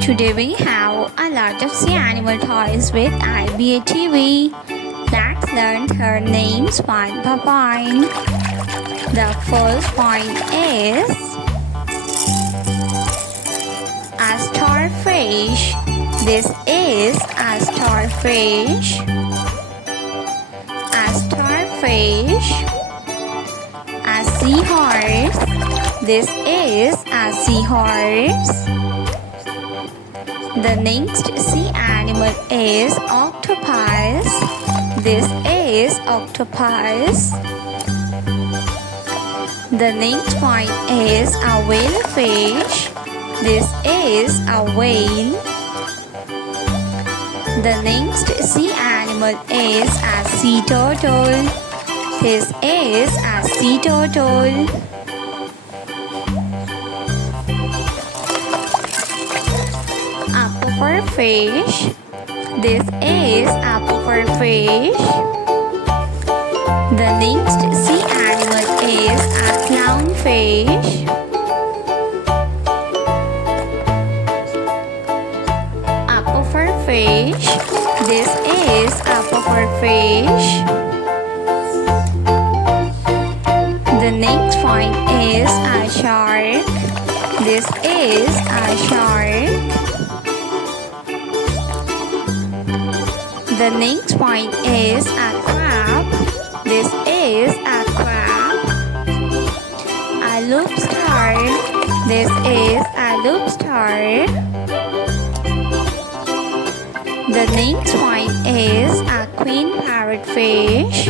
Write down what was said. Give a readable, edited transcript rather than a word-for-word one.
Today we have a lot of sea animal toys with IBA TV. Let's learn her names one by one. The first one is a starfish. This is a starfish. A starfish. A seahorse. This is a seahorse. The next sea animal is octopus. This is octopus. The next one is a whale fish. This is a whale. The next sea animal is a sea turtle. This is a sea turtle. A puffer fish. This is a puffer fish. The next sea animal is a clownfish. A puffer fish. This is a puffer fish. The next one is a shark. This is a shark. The next one is a crab. This is a crab. A lobster. This is a lobster. The next one is a queen parrotfish.